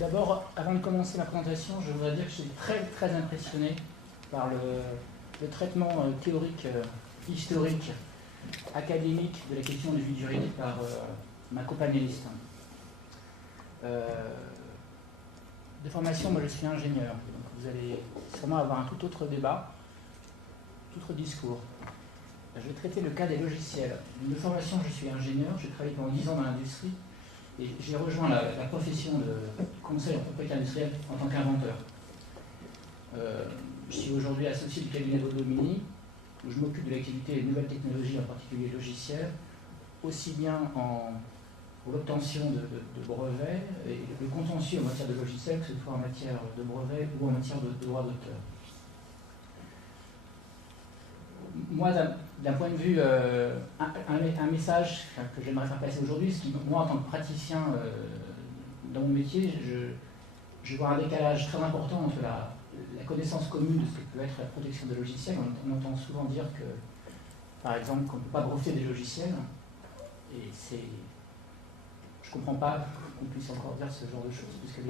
D'abord, avant de commencer ma présentation, je voudrais dire que je suis très impressionné par le traitement théorique, historique, académique de la question du vide juridique par ma copanéliste. De formation, moi je suis ingénieur, donc vous allez sûrement avoir un tout autre débat, tout autre discours. Je vais traiter le cas des logiciels. De formation, je suis ingénieur, j'ai travaillé pendant 10 ans dans l'industrie et j'ai rejoint la profession de conseil en propriété industrielle en tant qu'inventeur. Je suis aujourd'hui associé du cabinet Bodomini, où je m'occupe de l'activité des nouvelles technologies, en particulier logicielles, aussi bien pour l'obtention de brevets et le contentieux en matière de logiciels, que ce soit en matière de brevets ou en matière de droit d'auteur. Moi, d'un point de vue, un message que j'aimerais faire passer aujourd'hui, c'est que moi, en tant que praticien dans mon métier, je vois un décalage très important entre la connaissance commune de ce que peut être la protection des logiciels. On entend souvent dire que, par exemple, qu'on ne peut pas breveter des logiciels, et je ne comprends pas qu'on puisse encore dire ce genre de choses, puisque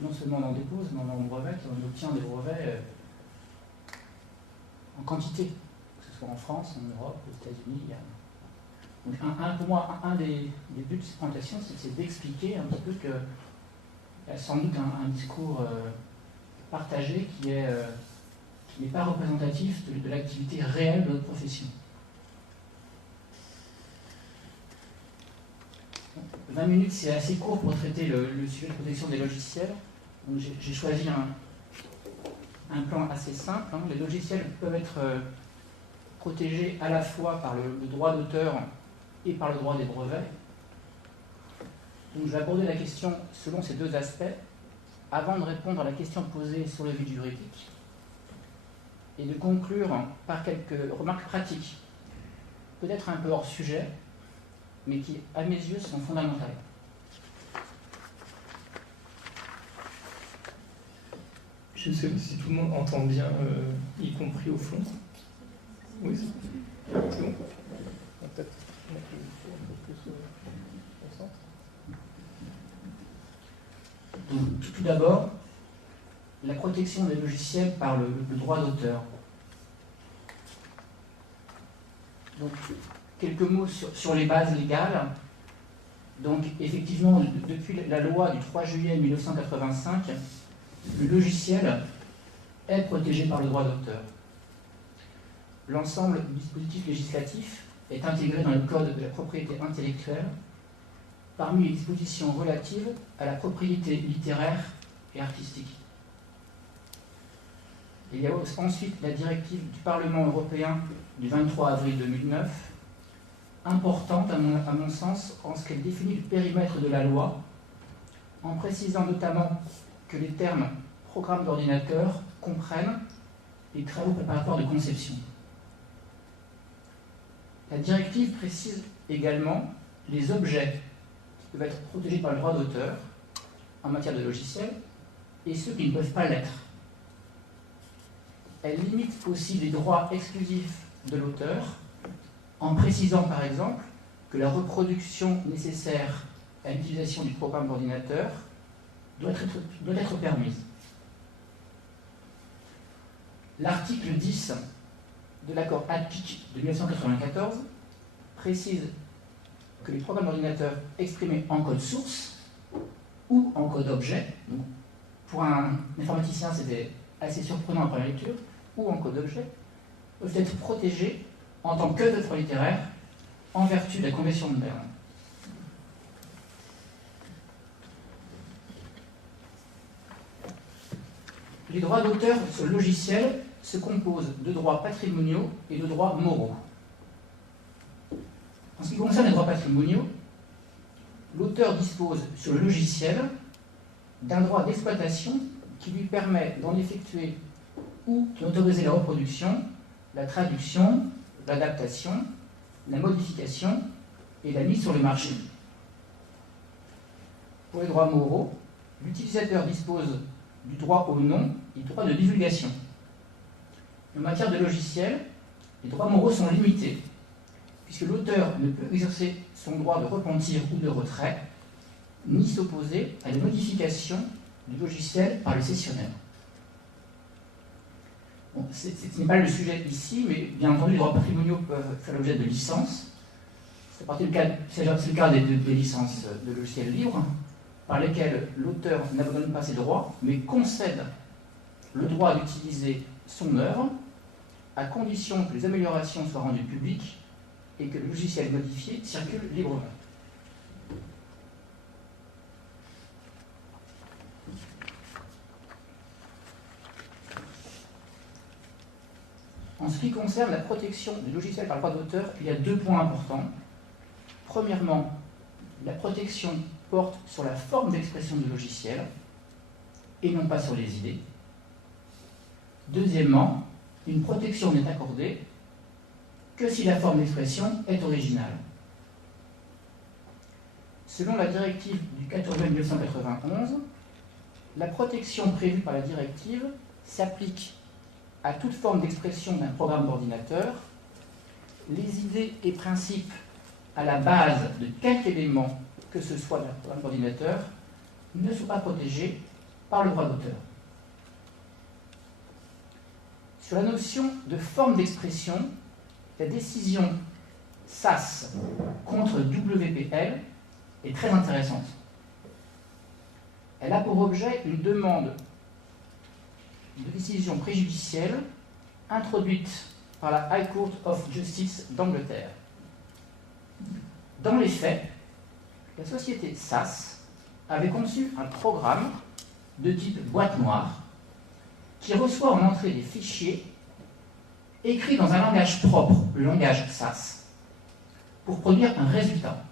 non seulement on en dépose, mais on en brevette, on obtient des brevets en quantité, que ce soit en France, en Europe, aux États-Unis. Donc pour moi, un des buts de cette présentation, c'est d'expliquer un petit peu qu'il y a sans doute un discours partagé qui n'est pas représentatif de l'activité réelle de notre profession. 20 minutes, c'est assez court pour traiter le sujet de protection des logiciels. Donc j'ai choisi un plan assez simple. Les logiciels peuvent être protégés à la fois par le droit d'auteur et par le droit des brevets. Donc je vais aborder la question selon ces deux aspects, avant de répondre à la question posée sur le vide juridique, et de conclure par quelques remarques pratiques, peut-être un peu hors sujet, mais qui, à mes yeux, sont fondamentales. Je ne sais pas si tout le monde entend bien, y compris au fond. Oui, c'est bon. On va peut-être mettre le micro un peu plus au centre. Donc, tout d'abord, la protection des logiciels par le droit d'auteur. Donc, quelques mots sur les bases légales. Donc, effectivement, depuis la loi du 3 juillet 1985, le logiciel est protégé par le droit d'auteur. L'ensemble du dispositif législatif est intégré dans le Code de la propriété intellectuelle parmi les dispositions relatives à la propriété littéraire et artistique. Il y a ensuite la directive du Parlement européen du 23 avril 2009, importante à mon sens en ce qu'elle définit le périmètre de la loi, en précisant notamment que les termes programme d'ordinateur comprennent les travaux préparatoires de conception. La directive précise également les objets qui peuvent être protégés par le droit d'auteur en matière de logiciel et ceux qui ne peuvent pas l'être. Elle limite aussi les droits exclusifs de l'auteur en précisant par exemple que la reproduction nécessaire à l'utilisation du programme d'ordinateur doit être permise. L'article 10 de l'accord ATPIC de 1994 précise que les programmes d'ordinateur exprimés en code source ou en code objet, donc pour un informaticien c'était assez surprenant après la lecture, ou en code objet, peuvent être protégés en tant qu'œuvre littéraire en vertu de la Convention de Berne. Les droits d'auteur sur le logiciel se composent de droits patrimoniaux et de droits moraux. En ce qui concerne les droits patrimoniaux, l'auteur dispose sur le logiciel d'un droit d'exploitation qui lui permet d'en effectuer ou d'autoriser la reproduction, la traduction, l'adaptation, la modification et la mise sur le marché. Pour les droits moraux, l'utilisateur dispose du droit au nom et du droit de divulgation. En matière de logiciel, les droits moraux sont limités, puisque l'auteur ne peut exercer son droit de repentir ou de retrait, ni s'opposer à des modifications du logiciel par le cessionnaire. Bon, ce n'est pas le sujet ici, mais bien entendu, les droits patrimoniaux peuvent faire l'objet de licences. C'est le cas des licences de logiciels libres, par lesquelles l'auteur n'abandonne pas ses droits, mais concède le droit d'utiliser son œuvre, à condition que les améliorations soient rendues publiques et que le logiciel modifié circule librement. En ce qui concerne la protection du logiciel par le droit d'auteur, il y a deux points importants. Premièrement, la protection porte sur la forme d'expression du logiciel et non pas sur les idées. Deuxièmement, une protection n'est accordée que si la forme d'expression est originale. Selon la directive du 14 mai 1991, la protection prévue par la directive s'applique à toute forme d'expression d'un programme d'ordinateur, les idées et principes à la base de quelque élément que ce soit d'un programme d'ordinateur ne sont pas protégés par le droit d'auteur. Sur la notion de forme d'expression, la décision SAS contre WPL est très intéressante. Elle a pour objet une demande de décision préjudicielle introduite par la High Court of Justice d'Angleterre. Dans les faits, la société SAS avait conçu un programme de type boîte noire qui reçoit en entrée des fichiers écrits dans un langage propre, le langage SAS, pour produire un résultat.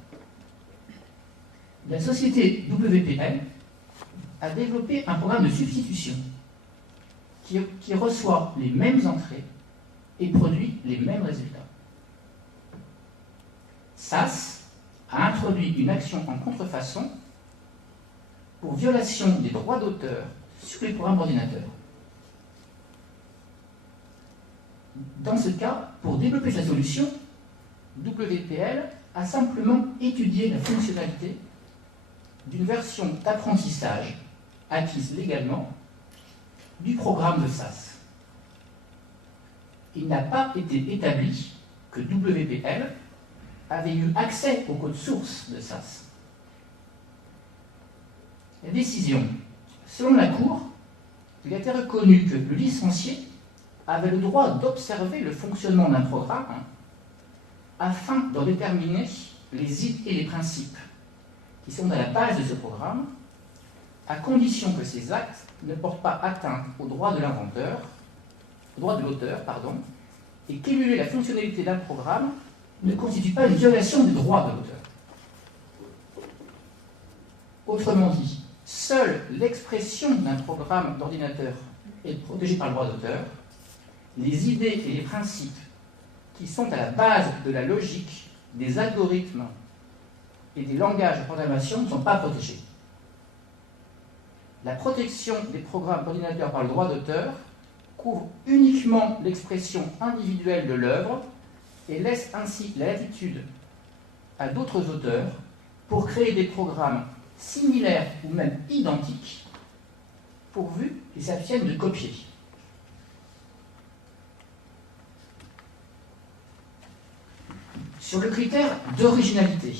La société WPL a développé un programme de substitution qui reçoit les mêmes entrées et produit les mêmes résultats. SAS a introduit une action en contrefaçon pour violation des droits d'auteur sur les programmes d'ordinateur. Dans ce cas, pour développer sa solution, WPL a simplement étudié la fonctionnalité d'une version d'apprentissage acquise légalement du programme de SAS. Il n'a pas été établi que WPL avait eu accès au code source de SAS. La décision, selon la Cour, il a été reconnu que le licencié avait le droit d'observer le fonctionnement d'un programme afin d'en déterminer les idées et les principes qui sont à la base de ce programme, à condition que ces actes ne portent pas atteinte aux droits de l'inventeur, aux droits de l'auteur, et qu'émuler la fonctionnalité d'un programme ne constitue pas une violation des droits de l'auteur. Autrement dit, seule l'expression d'un programme d'ordinateur est protégée par le droit d'auteur. Les idées et les principes qui sont à la base de la logique, des algorithmes et des langages de programmation ne sont pas protégés. La protection des programmes d'ordinateur par le droit d'auteur couvre uniquement l'expression individuelle de l'œuvre et laisse ainsi la latitude à d'autres auteurs pour créer des programmes similaires ou même identiques, pourvu qu'ils s'abstiennent de copier. Sur le critère d'originalité,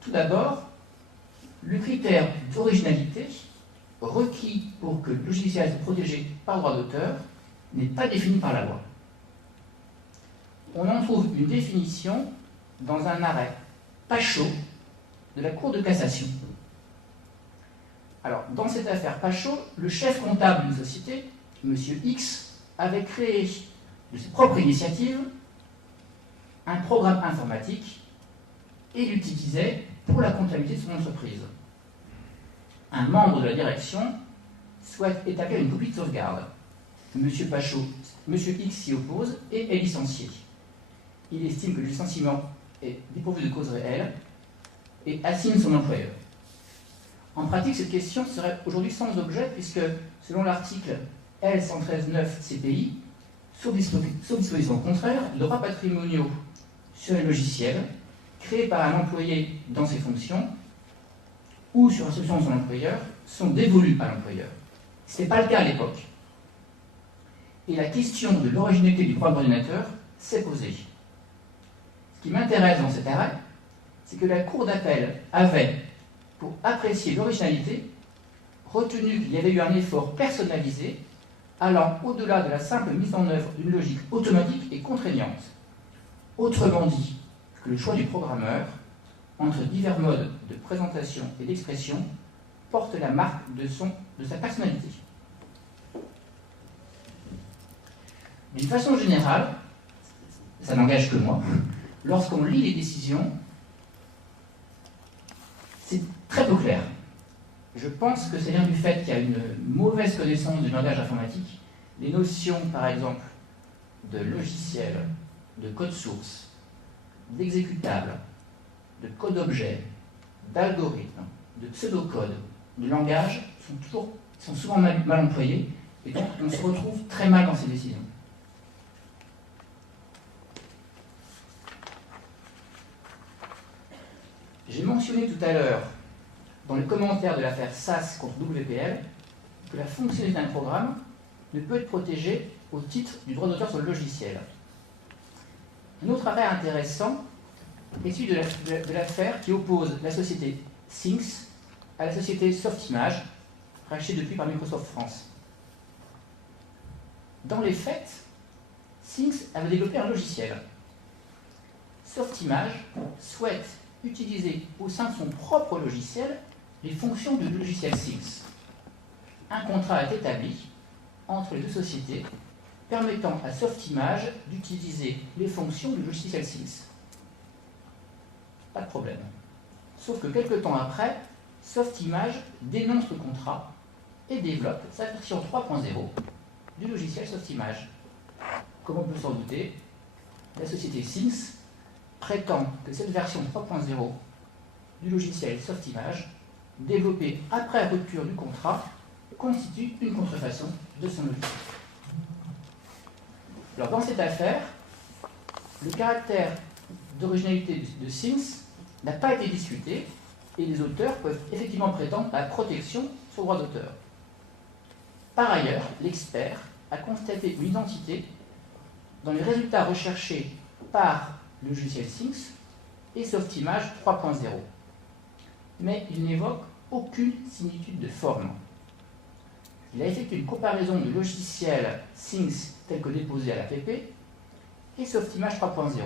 tout d'abord, le critère d'originalité requis pour que le logiciel soit protégé par le droit d'auteur n'est pas défini par la loi. On en trouve une définition dans un arrêt Pachot de la Cour de cassation. Alors, dans cette affaire Pachot, le chef comptable d'une société, M. X, avait créé de ses propres initiatives un programme informatique et l'utilisait pour la comptabilité de son entreprise. Un membre de la direction souhaite établir une copie de sauvegarde. M. X s'y oppose et est licencié. Il estime que le licenciement est dépourvu de cause réelle et assigne son employeur. En pratique, cette question serait aujourd'hui sans objet puisque, selon l'article L113.9 CPI, sauf disposition contraire, les droits patrimoniaux sur les logiciels créés par un employé dans ses fonctions ou sur instruction de son employeur sont dévolus à l'employeur. Ce n'est pas le cas à l'époque. Et la question de l'originalité du programme d'ordinateur s'est posée. Ce qui m'intéresse dans cet arrêt, c'est que la Cour d'appel avait, pour apprécier l'originalité, retenu qu'il y avait eu un effort personnalisé allant au-delà de la simple mise en œuvre d'une logique automatique et contraignante. Autrement dit, que le choix du programmeur entre divers modes de présentation et d'expression porte la marque de sa personnalité. D'une façon générale, ça n'engage que moi, lorsqu'on lit les décisions, c'est très peu clair. Je pense que c'est vient du fait qu'il y a une mauvaise connaissance du langage informatique. Les notions, par exemple, de logiciel, de code source, d'exécutable, de code objet, d'algorithme, de pseudocode, de langage sont souvent mal employés et donc on se retrouve très mal dans ces décisions. J'ai mentionné tout à l'heure, dans les commentaires de l'affaire SAS contre WPL, que la fonctionnalité d'un programme ne peut être protégée au titre du droit d'auteur sur le logiciel. Un autre arrêt intéressant est celui de l'affaire qui oppose la société Things à la société Softimage, rachetée depuis par Microsoft France. Dans les faits, Things avait développé un logiciel. Softimage souhaite utiliser au sein de son propre logiciel les fonctions du logiciel Things. Un contrat est établi entre les deux sociétés permettant à Softimage d'utiliser les fonctions du logiciel Things. Pas de problème. Sauf que quelques temps après, Softimage dénonce le contrat et développe sa version 3.0 du logiciel Softimage. Comme on peut s'en douter, la société Things prétend que cette version 3.0 du logiciel Softimage, développée après la rupture du contrat, constitue une contrefaçon de son logiciel. Alors dans cette affaire, le caractère d'originalité de Things n'a pas été discuté et les auteurs peuvent effectivement prétendre à la protection sur le droit d'auteur. Par ailleurs, l'expert a constaté une identité dans les résultats recherchés par le logiciel Things et Softimage 3.0. Mais il n'évoque aucune similitude de forme. Il a effectué une comparaison de logiciels Things tel que déposé à l'APP et Softimage 3.0.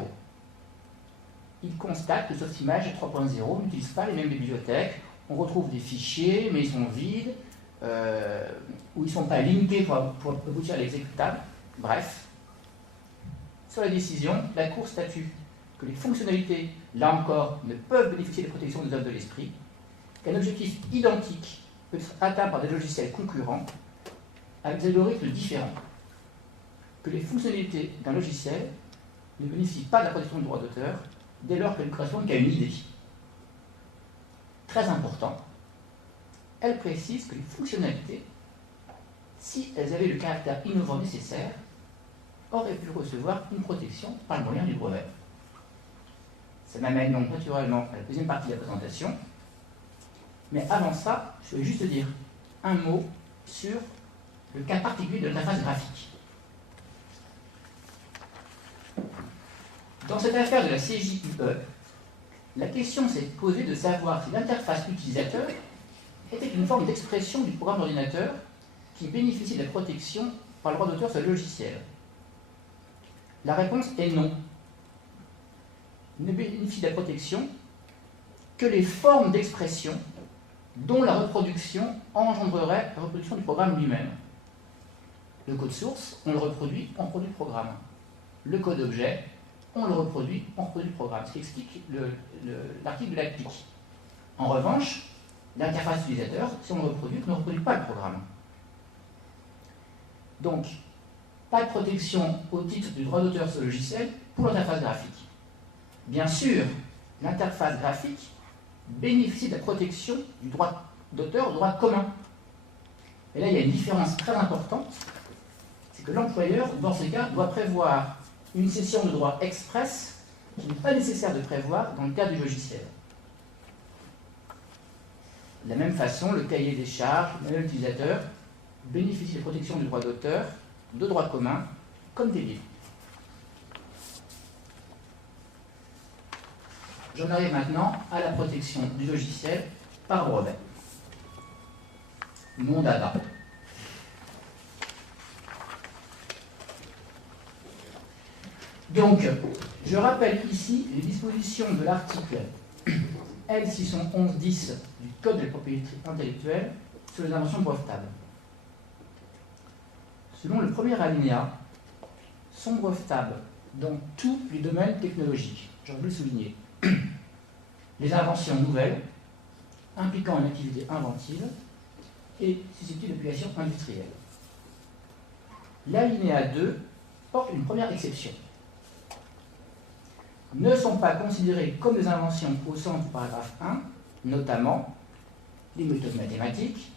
Il constate que Softimage 3.0 n'utilise pas les mêmes bibliothèques. On retrouve des fichiers, mais ils sont vides, ou ils ne sont pas linkés pour aboutir à l'exécutable. Bref, sur la décision, la Cour statue que les fonctionnalités, là encore, ne peuvent bénéficier des protections des œuvres de l'esprit, qu'un objectif identique peut être atteint par des logiciels concurrents avec des algorithmes différents, que les fonctionnalités d'un logiciel ne bénéficient pas de la protection du droit d'auteur dès lors qu'elles ne correspondent qu'à une idée. Très important, elle précise que les fonctionnalités, si elles avaient le caractère innovant nécessaire, auraient pu recevoir une protection par le moyen du brevet. Ça m'amène donc naturellement à la deuxième partie de la présentation. Mais avant ça, je vais juste dire un mot sur le cas particulier de l'interface graphique. Dans cette affaire de la CJUE, la question s'est posée de savoir si l'interface utilisateur était une forme d'expression du programme d'ordinateur qui bénéficie de la protection par le droit d'auteur sur le logiciel. La réponse est non. Il ne bénéficie de la protection que les formes d'expression dont la reproduction engendrerait la reproduction du programme lui-même. Le code source, on le reproduit, on reproduit le programme. Le code objet, on le reproduit, on reproduit le programme. Ce qui explique l'article de la CLIC. En revanche, l'interface utilisateur, si on le reproduit, on ne reproduit pas le programme. Donc, pas de protection au titre du droit d'auteur sur le logiciel pour l'interface graphique. Bien sûr, l'interface graphique bénéficie de la protection du droit d'auteur au droit commun. Et là, il y a une différence très importante, c'est que l'employeur, dans ces cas, doit prévoir une cession de droit express qu'il n'est pas nécessaire de prévoir dans le cas du logiciel. De la même façon, le cahier des charges, le manuel utilisateur bénéficie des protections du droit d'auteur, de droit commun, comme des livres. J'en arrive maintenant à la protection du logiciel par brevet. Mon dada. Donc, je rappelle ici les dispositions de l'article L611-10 du Code de la propriété intellectuelle sur les inventions brevetables. Selon le premier alinéa, sont brevetables dans tous les domaines technologiques. J'aurais voulu le souligner. Les inventions nouvelles, impliquant une activité inventive et susceptibles d'application industrielle. L'alinéa 2 porte une première exception. Ne sont pas considérées comme des inventions au sens du paragraphe 1, notamment les méthodes mathématiques,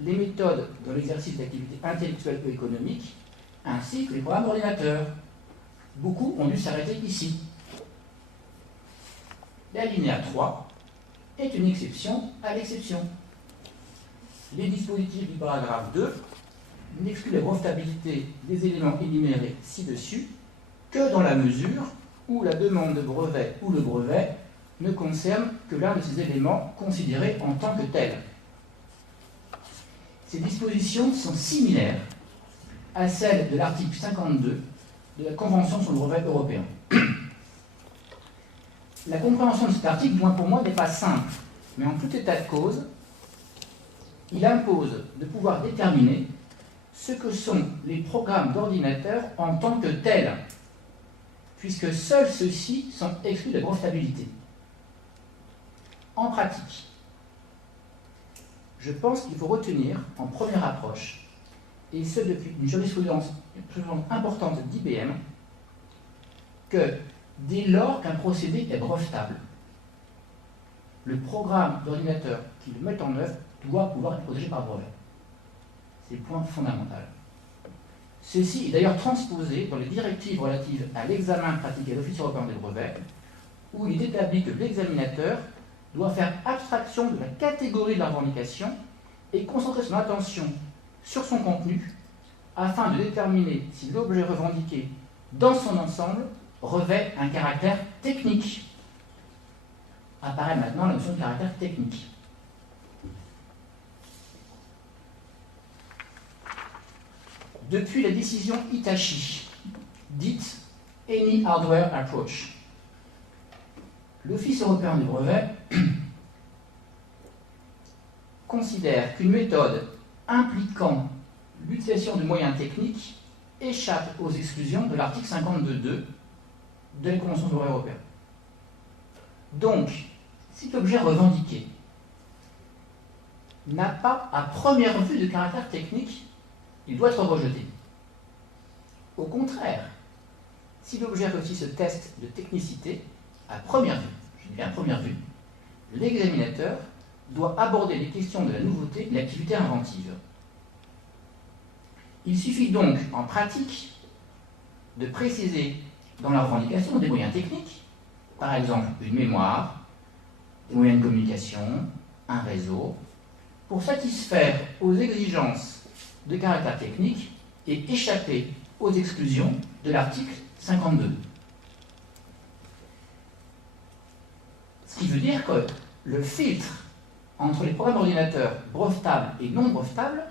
les méthodes dans l'exercice d'activités intellectuelles ou économiques, ainsi que les programmes d'ordinateur. Beaucoup ont dû s'arrêter ici. L'alinéa 3 est une exception à l'exception. Les dispositifs du paragraphe 2 n'excluent la brevetabilité des éléments énumérés ci-dessus que dans la mesure où la demande de brevet ou le brevet ne concerne que l'un de ces éléments considérés en tant que tel. Ces dispositions sont similaires à celles de l'article 52 de la Convention sur le brevet européen. La compréhension de cet article, du moins pour moi, n'est pas simple, mais en tout état de cause, il impose de pouvoir déterminer ce que sont les programmes d'ordinateur en tant que tels, puisque seuls ceux-ci sont exclus de la brevetabilité. En pratique, je pense qu'il faut retenir en première approche, et ce depuis une jurisprudence importante d'IBM, que dès lors qu'un procédé est brevetable, le programme d'ordinateur qui le met en œuvre doit pouvoir être protégé par brevet. C'est le point fondamental. Ceci est d'ailleurs transposé dans les directives relatives à l'examen pratiqué à l'Office européen des brevets, où il est établi que l'examinateur doit faire abstraction de la catégorie de la revendication et concentrer son attention sur son contenu afin de déterminer si l'objet revendiqué dans son ensemble revêt un caractère technique. Apparaît maintenant la notion de caractère technique. Depuis la décision Hitachi, dite Any Hardware Approach, l'Office européen des brevets considère qu'une méthode impliquant l'utilisation de moyens techniques échappe aux exclusions de l'article 52.2 de la Convention du brevet européen. Donc, si l'objet revendiqué n'a pas à première vue de caractère technique, il doit être rejeté. Au contraire, si l'objet réussit ce test de technicité, à première vue, je dis bien à première vue, l'examinateur doit aborder les questions de la nouveauté et de l'activité inventive. Il suffit donc, en pratique, de préciser dans la revendication des moyens techniques, par exemple une mémoire, des moyens de communication, un réseau, pour satisfaire aux exigences de caractère technique et échapper aux exclusions de l'article 52. Ce qui veut dire que le filtre entre les programmes d'ordinateur brevetables et non brevetables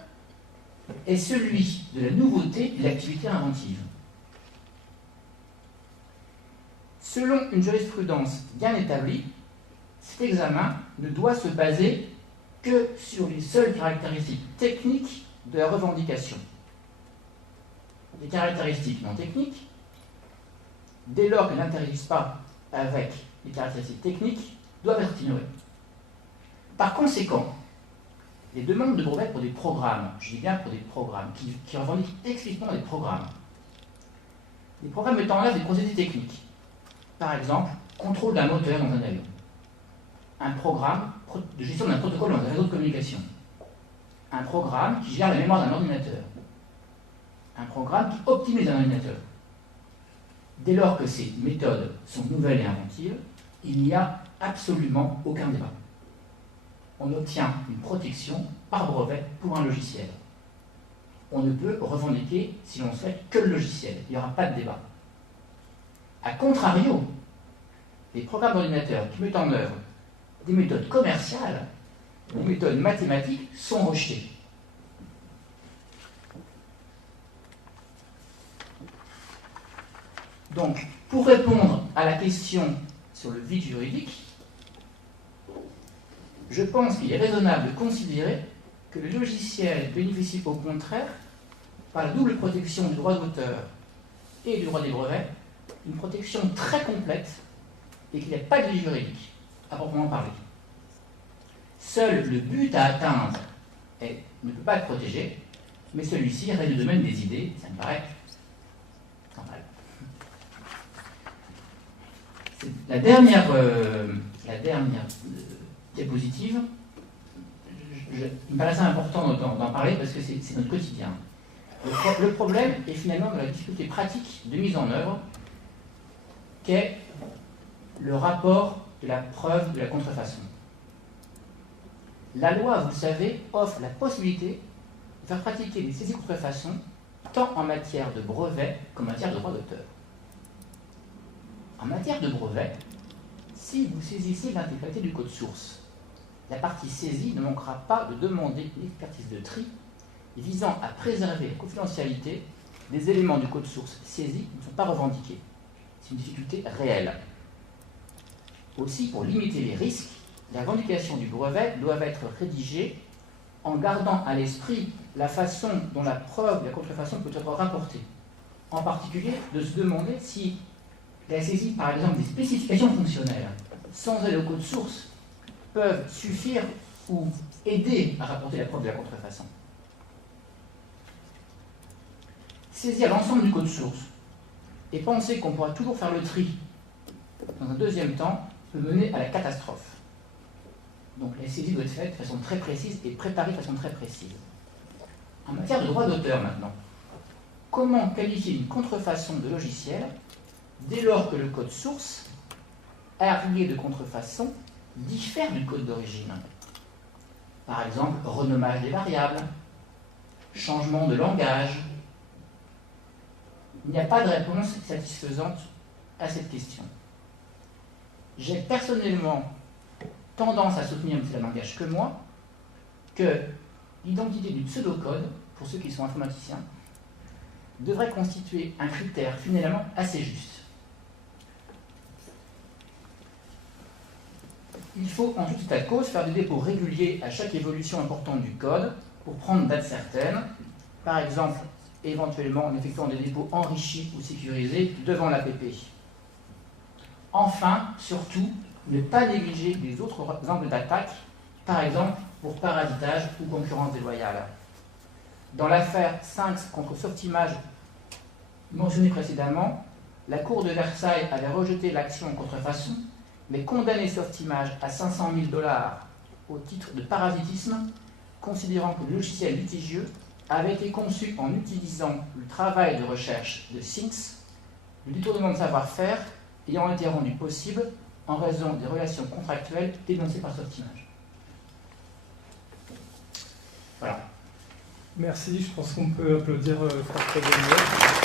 est celui de la nouveauté et de l'activité inventive. Selon une jurisprudence bien établie, cet examen ne doit se baser que sur les seules caractéristiques techniques de la revendication. Les caractéristiques non techniques, dès lors qu'elles n'interagissent pas avec les caractéristiques techniques, doivent être ignorées. Par conséquent, les demandes de brevet pour des programmes, je dis bien pour des programmes, qui revendiquent explicitement des programmes mettant en œuvre des procédés techniques. Par exemple, contrôle d'un moteur dans un avion. Un programme de gestion d'un protocole dans un réseau de communication. Un programme qui gère la mémoire d'un ordinateur. Un programme qui optimise un ordinateur. Dès lors que ces méthodes sont nouvelles et inventives, il n'y a absolument aucun débat. On obtient une protection par brevet pour un logiciel. On ne peut revendiquer, si l'on souhaite, que le logiciel. Il n'y aura pas de débat. A contrario, les programmes d'ordinateur qui mettent en œuvre des méthodes commerciales, des méthodes mathématiques, sont rejetés. Donc, pour répondre à la question sur le vide juridique, je pense qu'il est raisonnable de considérer que le logiciel bénéficie au contraire, par la double protection du droit d'auteur et du droit des brevets, une protection très complète et qu'il n'y a pas de vide juridique à proprement parler. Seul le but à atteindre ne peut pas être protégé, mais celui-ci reste le domaine des idées, ça me paraît normal. La dernière diapositive, il me paraissait important d'en parler parce que c'est notre quotidien. Le problème est finalement dans la difficulté pratique de mise en œuvre qu'est le rapport de la preuve de la contrefaçon. La loi, vous le savez, offre la possibilité de faire pratiquer des saisies contrefaçon tant en matière de brevet qu'en matière de droit d'auteur. En matière de brevet, si vous saisissez l'intégralité du code source, la partie saisie ne manquera pas de demander une expertise de tri visant à préserver la confidentialité des éléments du code source saisis qui ne sont pas revendiqués. C'est une difficulté réelle. Aussi, pour limiter les risques, la revendication du brevet doit être rédigée en gardant à l'esprit la façon dont la preuve de la contrefaçon peut être rapportée. En particulier, de se demander si la saisie, par exemple, des spécifications fonctionnelles, sans aide au code source, peuvent suffire ou aider à rapporter la preuve de la contrefaçon. Saisir l'ensemble du code source et penser qu'on pourra toujours faire le tri dans un deuxième temps peut mener à la catastrophe. Donc la saisie doit être faite de façon très précise et préparée de façon très précise. En matière de droit d'auteur maintenant, comment qualifier une contrefaçon de logiciel dès lors que le code source, argué de contrefaçon, diffère du code d'origine? Par exemple, renommage des variables, changement de langage. Il n'y a pas de réponse satisfaisante à cette question. J'ai personnellement tendance à soutenir, mais c'est la langage que moi, que l'identité du pseudocode, pour ceux qui sont informaticiens, devrait constituer un critère finalement assez juste. Il faut en tout état de cause faire des dépôts réguliers à chaque évolution importante du code pour prendre date certaine, par exemple éventuellement en effectuant des dépôts enrichis ou sécurisés devant l'APP. Enfin, surtout, ne pas négliger les autres angles d'attaque, par exemple pour parasitage ou concurrence déloyale. Dans l'affaire Synx contre Softimage mentionnée précédemment, la Cour de Versailles avait rejeté l'action en contrefaçon, mais condamné Softimage à 500 000 $ au titre de parasitisme, considérant que le logiciel litigieux avait été conçu en utilisant le travail de recherche de Synx, le détournement de savoir-faire ayant été rendu possible en raison des relations contractuelles dénoncées par Softimage. Voilà. Merci, je pense qu'on peut applaudir François Daniel.